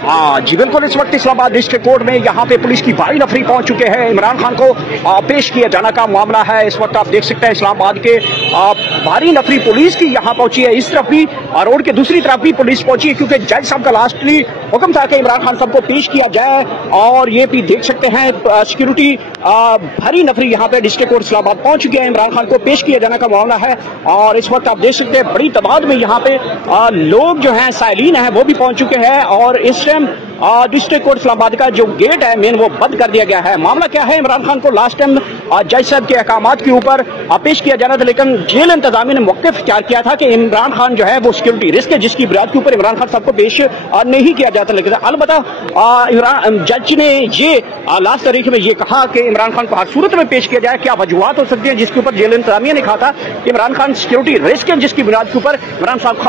जी बिल्कुल, इस वक्त इस्लामाबाद डिस्ट्रिक्ट कोर्ट में यहाँ पे पुलिस की भारी नफरी पहुंच चुके हैं। इमरान खान को पेश किए जाने का मामला है। इस वक्त आप देख सकते हैं इस्लामाबाद के भारी नफरी पुलिस की यहाँ पहुंची है। इस तरफ भी रोड के दूसरी तरफ भी पुलिस पहुंची है, क्योंकि जज साहब का लास्टली हुक्म था कि इमरान खान साहब को पेश किया जाए। और ये भी देख सकते हैं सिक्योरिटी भारी नफरी यहाँ पे डिस्ट्रिक्ट कोर्ट इस्लामाबाद पहुंच चुके हैं। इमरान खान को पेश किया जाने का मामला है और इस वक्त आप देख सकते हैं बड़ी तादाद में यहाँ पे लोग जो हैं साइलिन हैं वो भी पहुंच चुके हैं। और इस टाइम डिस्ट्रिक्ट कोर्ट इस्लामाबाद का जो गेट है मेन वो बंद कर दिया गया है। मामला क्या है, इमरान खान को लास्ट टाइम जज साहब के अहकामात के ऊपर पेश किया जाना था, लेकिन जेल इंतजामिया ने मौक़िफ़ इख्तियार किया था कि इमरान खान जो है वो सिक्योरिटी रिस्क है, जिसकी बुनियाद के ऊपर इमरान खान साहब को पेश नहीं किया जाता। लेकिन अलबत्ता जज ने ये लास्ट तारीख में ये कहा कि इमरान खान को हर सूरत में पेश किया जाए। क्या वजूहत हो सकती है जिसके ऊपर जेल इंतजामिया ने कहा था कि इमरान खान सिक्योरिटी रिस्क है, जिसकी बुनियाद के ऊपर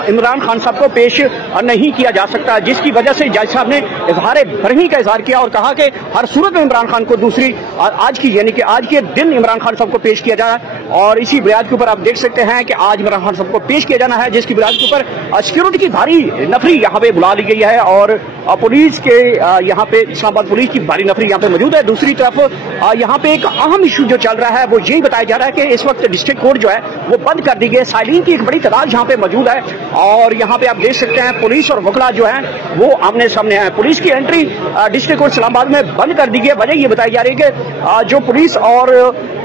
इमरान खान साहब को पेश नहीं किया जा सकता, जिसकी वजह से जज साहब ने इजहार बरहमी का इजहार किया और कहा कि हर सूरत में इमरान खान को दूसरी आज की यानी कि आज के दिन इमरान खान साहब को पेश किया जाए। और इसी बुनियाद के ऊपर आप देख सकते हैं कि आज इमरान खान साहब को पेश किया जाना है, जिसकी बुनियाद के ऊपर सिक्योरिटी की भारी नफरी यहाँ पे बुला ली गई है। और पुलिस के यहाँ पे इस्लामाबाद पुलिस की भारी नफरी यहाँ पे मौजूद है। दूसरी तरफ यहाँ पे एक अहम इशू जो चल रहा है वो यही बताया जा रहा है कि इस वक्त डिस्ट्रिक्ट कोर्ट जो है वो बंद कर दी गई है। साइलिन की एक बड़ी तादाद यहाँ पे मौजूद है और यहाँ पे आप देख सकते हैं पुलिस और वकला जो है वो आमने सामने है। पुलिस की एंट्री डिस्ट्रिक्ट कोर्ट इस्लामाबाद में बंद कर दी गई है। वजह ये बताई जा रही है कि जो पुलिस और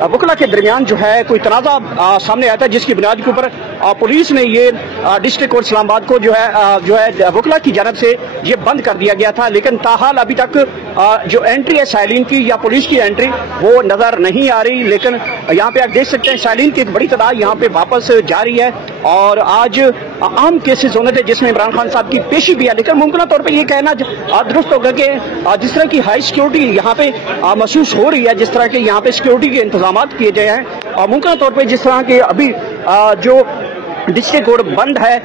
वकला के दरमियान जो है कोई तनाज़ा सामने आता है, जिसकी बुनियाद के ऊपर पुलिस ने ये डिस्ट्रिक्ट कोर्ट इस्लामाबाद को जो है वकला की जानब से ये बंद कर दिया गया था। लेकिन ताहाल अभी तक जो एंट्री है साइलिन की या पुलिस की एंट्री वो नजर नहीं आ रही। लेकिन यहाँ पे आप देख सकते हैं साइलिन की एक बड़ी तादाद यहाँ पे वापस जा रही है। और आज अहम केसेस होने थे जिसमें इमरान खान साहब की पेशी भी है, लेकिन मुमकिन तौर पर यह कहना दुरुस्त होगा कि जिस तरह की हाई सिक्योरिटी यहाँ पे महसूस हो रही है, जिस तरह के यहाँ पे सिक्योरिटी के इंतजाम किए गए हैं, मुमकिन तौर पर जिस तरह के अभी जो डिस्ट्रिक्ट कोर्ट बंद है,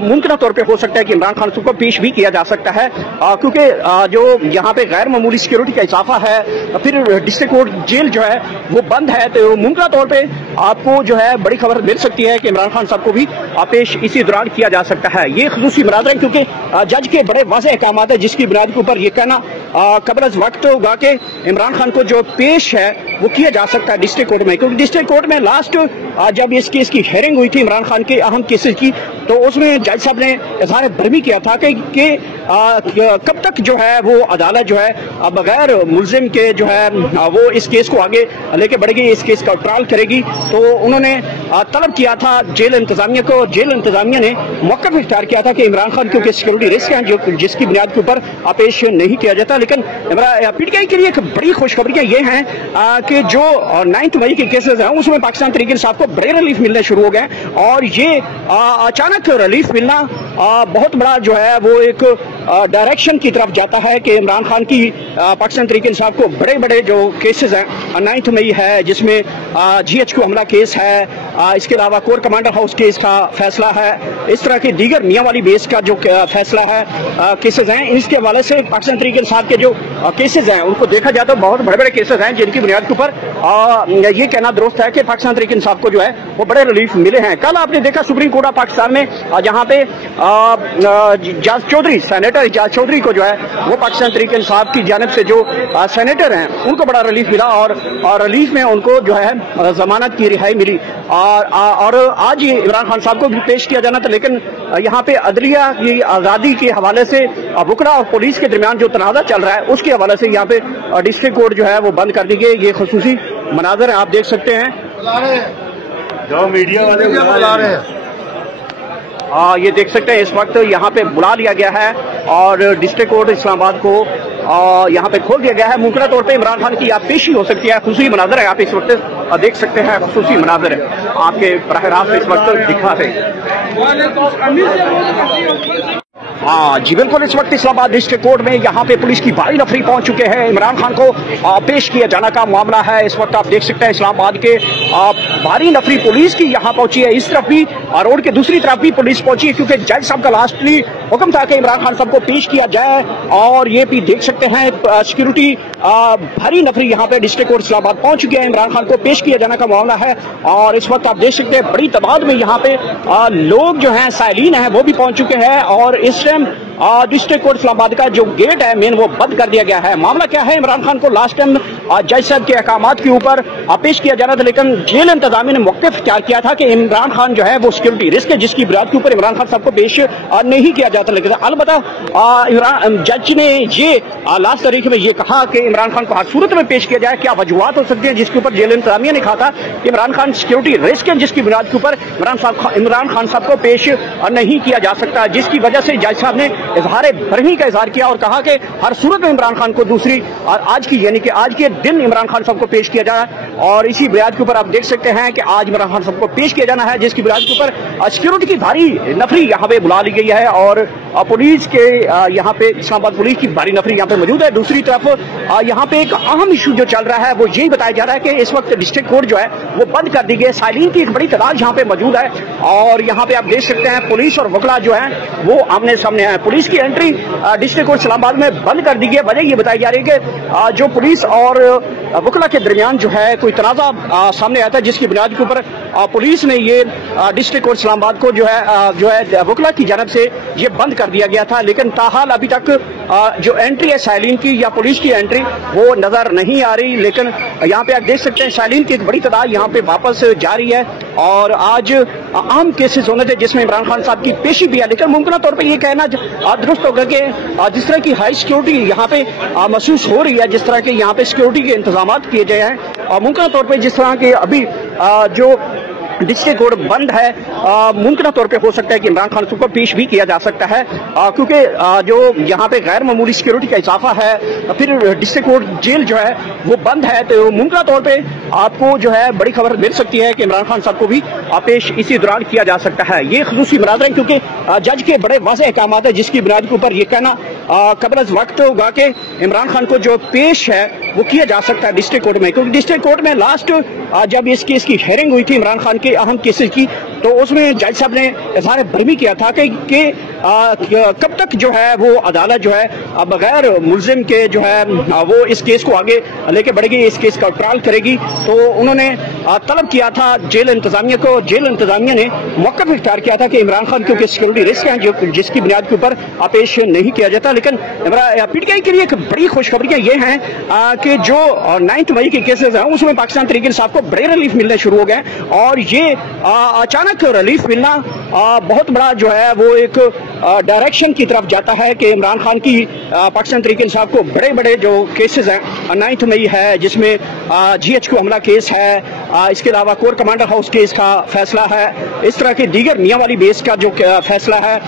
मुमकिन तौर पे हो सकता है कि इमरान खान को पेश भी किया जा सकता है, क्योंकि जो यहाँ पे गैर मामूली सिक्योरिटी का इजाफा है, फिर डिस्ट्रिक्ट कोर्ट जेल जो है वो बंद है, तो मुमकिन तौर पे आपको जो है बड़ी खबर मिल सकती है कि इमरान खान साहब को भी पेश इसी दौरान किया जा सकता है। ये खुसूसी मुनाज़रा है क्योंकि जज के बड़े वाज़ेह अहकाम है, जिसकी बुनियाद के ऊपर ये कहना कबल अज़ वक्त होगा कि इमरान खान को जो पेश है वो किया जा सकता है डिस्ट्रिक्ट कोर्ट में। क्योंकि डिस्ट्रिक्ट कोर्ट में लास्ट जब इस केस की हेयरिंग हुई थी इमरान खान के अहम केसेस की, तो उसमें जज साहब ने इज़हार बरहमी किया था कि कब तक जो है वो अदालत जो है बगैर मुलजिम के जो है वो इस केस को आगे लेके बढ़ेगी, इस केस का ट्रायल करेगी। तो उन्होंने तलब किया था जेल इंतजामिया को, जेल इंतजामिया ने मौक़िफ़ इख्तियार किया था कि इमरान खान क्योंकि सिक्योरिटी रिस्क हैं जो जिसकी बुनियाद के ऊपर पेश नहीं किया जाता। लेकिन पीटीआई के लिए एक बड़ी खुशखबरियाँ ये हैं कि जो 9 मई के केसेस हैं उसमें पाकिस्तान तहरीक इंसाफ को बड़े रिलीफ मिलने शुरू हो गए और ये अचानक रिलीफ मिलना बहुत बड़ा जो है वो एक डायरेक्शन की तरफ जाता है कि इमरान खान की पाकिस्तान तहरीक इंसाफ को बड़े बड़े जो केसेस हैं, 9 मई है जिसमें GHQ हमला केस है, इसके अलावा कोर कमांडर हाउस केस का फैसला है, इस तरह के दीगर मियाँ वाली बेस का जो फैसला है केसेस हैं, इसके हवाले से पाकिस्तान तहरीक इंसाफ के जो केसेस हैं उनको देखा जाए तो बहुत बड़े बड़े केसेस हैं जिनकी बुनियाद के ऊपर ये कहना दुरुस्त है कि पाकिस्तान तहरीक इंसाफ को जो है वो बड़े रिलीफ मिले हैं। कल आपने देखा सुप्रीम कोर्ट ऑफ पाकिस्तान में जहाँ पे इजाज चौधरी सेनेटर इजाज चौधरी को जो है वो पाकिस्तान तहरीक इंसाफ की जानिब से जो सेनेटर हैं उनको बड़ा रिलीफ मिला और रिलीफ में उनको जो है जमानत की रिहाई मिली। और आज ही इमरान खान साहब को भी पेश किया जाना था, लेकिन यहाँ पे अदलिया की आज़ादी के हवाले से वकला और पुलिस के दरमियान जो तनाज़ा चल रहा है उसके हवाले से यहाँ पे डिस्ट्रिक्ट कोर्ट जो है वो बंद कर दी गई। ये खुसूसी मनाज़र आप देख सकते हैं जो मीडिया वाले बुला रहे हैं, ये देख सकते हैं इस वक्त यहाँ पे बुला लिया गया है और डिस्ट्रिक्ट कोर्ट इस्लामाबाद को यहाँ पे खोल दिया गया है। मुमकिन तौर पे इमरान खान की आप पेशी हो सकती है। खुसूसी मनाज़र है, आप इस वक्त देख सकते हैं, खुसूसी मनाज़र है आपके बराह रास्त इस वक्त दिखा है। जी बिल्कुल, इस वक्त इस्लामाबाद डिस्ट्रिक्ट कोर्ट में यहाँ पे पुलिस की भारी नफरी पहुंच चुके हैं। इमरान खान को पेश किया जाने का मामला है। इस वक्त आप देख सकते हैं इस्लामाबाद के भारी नफरी पुलिस की यहाँ पहुंची है। इस तरफ भी रोड के दूसरी तरफ भी पुलिस पहुंची है, क्योंकि जज साहब का लास्टली हुक्म था कि इमरान खान साहब को पेश किया जाए। और ये भी देख सकते हैं सिक्योरिटी भारी नफरी यहाँ पे डिस्ट्रिक्ट कोर्ट इस्लामाबाद पहुंच चुके हैं। इमरान खान को पेश किया जाने का मामला है और इस वक्त आप देख सकते हैं बड़ी तादाद में यहाँ पे लोग जो हैं साइलीन हैं वो भी पहुंच चुके हैं। और इस टाइम डिस्ट्रिक्ट कोर्ट इस्लामाबाद का जो गेट है मेन वो बंद कर दिया गया है। मामला क्या है, इमरान खान को लास्ट टाइम जज साहब के अहकामात के ऊपर पेश किया जाना था, लेकिन जेल इंतजामिया ने मौक़िफ़ इख्तियार किया था कि इमरान खान जो है वो सिक्योरिटी रिस्क है जिसकी बुनियाद के ऊपर इमरान खान साहब को पेश नहीं किया जाता। लेकिन अलबत्ता जज ने ये लास्ट तारीख में ये कहा कि इमरान खान को हर सूरत में पेश किया जाए। क्या वजूहत हो सकती है जिसके ऊपर जेल इंतजामिया ने कहा था कि इमरान खान सिक्योरिटी रिस्क है जिसकी बुनियाद के ऊपर इमरान खान साहब को पेश नहीं किया जा सकता, जिसकी वजह से जज साहब ने इजहार बरहमी का इजहार किया और कहा कि हर सूरत में इमरान खान को दूसरी और आज की यानी कि आज के दिन इमरान खान साहब को पेश किया जाए। और इसी बुनियाद के ऊपर आप देख सकते हैं कि आज इमरान खान साहब को पेश किया जाना है, जिसकी बुनियाद के ऊपर सिक्योरिटी की भारी नफरी यहाँ पे बुला ली गई है और पुलिस के यहाँ पे इस्लामाबाद पुलिस की भारी नफरी यहाँ पे मौजूद है। दूसरी तरफ यहाँ पे एक अहम इशू जो चल रहा है वो यही बताया जा रहा है कि इस वक्त डिस्ट्रिक्ट कोर्ट जो है वो बंद कर दी गई है। साइलिन की एक बड़ी तादाद यहाँ पे मौजूद है और यहाँ पे आप देख सकते हैं पुलिस और वकला जो है वो आमने सामने है। पुलिस की एंट्री डिस्ट्रिक्ट कोर्ट इस्लामाबाद में बंद कर दी गई है। वजह ये बताई जा रही है कि जो पुलिस और वकला के दरमियान जो है कोई तनाजा सामने आया था, जिसकी बुनियाद के ऊपर पुलिस ने ये डिस्ट्रिक्ट कोर्ट इस्लामाबाद को जो है वकला की जानब से ये बंद कर दिया गया था। लेकिन ताहाल अभी तक जो एंट्री है साइलिन की या पुलिस की एंट्री वो नजर नहीं आ रही। लेकिन यहाँ पे आप देख सकते हैं साइलिन की एक बड़ी तादाद यहाँ पे वापस जा रही है और आज अहम केसेस होने थे जिसमें इमरान खान साहब की पेशी भी है। लेकिन मुमकिन तौर पर यह कहना दुरुस्त होगा कि जिस तरह की हाई सिक्योरिटी यहाँ पे महसूस हो रही है, जिस तरह के यहाँ पे सिक्योरिटी के इंतजाम किए गए हैं और मुमकिन तौर पर जिस तरह के अभी जो डिस्ट्रिक्ट कोर्ट बंद है मुमकिन तौर पे हो सकता है कि इमरान खान को पेश भी किया जा सकता है क्योंकि जो यहाँ पे गैर मामूली सिक्योरिटी का इजाफा है। फिर डिस्ट्रिक्ट कोर्ट जेल जो है वो बंद है तो मुमकिन तौर पे आपको जो है बड़ी खबर मिल सकती है कि इमरान खान साहब को भी पेश इसी दौरान किया जा सकता है। ये खसूसी मनाज़र है क्योंकि जज के बड़े वाज़ेह अहकामात है जिसकी बुनियाद के ऊपर ये कहना कबल अज़ वक्त होगा कि इमरान खान को जो पेश है वो किया जा सकता है डिस्ट्रिक्ट कोर्ट में। क्योंकि डिस्ट्रिक्ट कोर्ट में लास्ट जब इस केस की हेयरिंग हुई थी इमरान खान के अहम केसेस की तो उसमें जज साहब ने इज़हार बरहमी किया था कि कब तक जो है वो अदालत जो है बगैर मुलजिम के जो है वो इस केस को आगे लेके बढ़ेगी, इस केस का ट्रायल करेगी। तो उन्होंने तलब किया था जेल इंतजामिया को। जेल इंतजामिया ने मौक़िफ़ इख्तियार किया था कि इमरान खान क्योंकि सिक्योरिटी रिस्क है जो जिसकी बुनियाद के ऊपर पेश नहीं किया जाता। लेकिन PTI के लिए एक बड़ी खुशखबरियाँ ये हैं कि जो 9 मई के केसेस हैं उसमें पाकिस्तान तहरीक इंसाफ को बड़े रिलीफ मिलने शुरू हो गए और ये अचानक रिलीफ मिलना बहुत बड़ा जो है वो एक डायरेक्शन की तरफ जाता है कि इमरान खान की पाकिस्तान तहरीक इंसाफ को बड़े बड़े जो केसेस हैं 9 मई है जिसमें GH को हमला केस है, इसके अलावा कोर कमांडर हाउस केस का फैसला है, इस तरह के दीगर मियाँ वाली बेस का जो फैसला है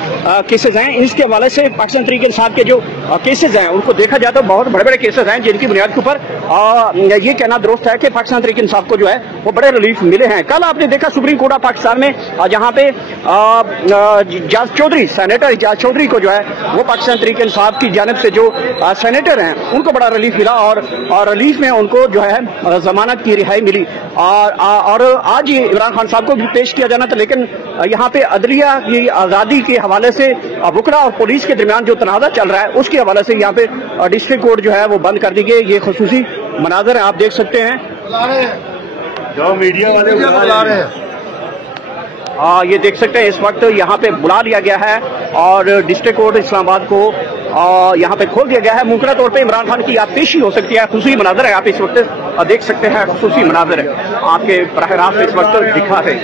केसेस हैं। इसके हवाले से पाकिस्तान तहरीक इंसाफ के जो केसेस हैं उनको देखा जाए तो बहुत बड़े बड़े केसेस हैं जिनकी बुनियाद के ऊपर ये कहना दुरुस्त है कि पाकिस्तान तहरीक इंसाफ को जो है वो बड़े रिलीफ मिले हैं। कल आपने देखा सुप्रीम कोर्ट ऑफ पाकिस्तान में जहाँ पे इजाज चौधरी सेनेटर इजाज चौधरी को जो है वो पाकिस्तान तहरीक इंसाफ की जानिब से जो सेनेटर हैं उनको बड़ा रिलीफ मिला और रिलीफ में उनको जो है जमानत की रिहाई मिली और आज ही इमरान खान साहब को भी पेश किया जाना था। लेकिन यहाँ पे अदलिया की आज़ादी के हवाले से वकला और पुलिस के दरमियान जो तनाज़ा चल रहा है उसके हवाले से यहाँ पे डिस्ट्रिक्ट कोर्ट जो है वो बंद कर दी गई। ये खुसूसी मनाज़र आप देख सकते हैं जो मीडिया वाले बुला रहे हैं ये देख सकते हैं इस वक्त यहाँ पे बुला लिया गया है और डिस्ट्रिक्ट कोर्ट इस्लामाबाद को यहाँ पे खोल दिया गया है। मुमकिन तौर पे इमरान खान की आप पेशी हो सकती है। खुसूसी मनाज़र है आप इस वक्त देख सकते हैं, खुसूसी मनाज़र है आपके बराह रास्त इस वक्त दिखा है।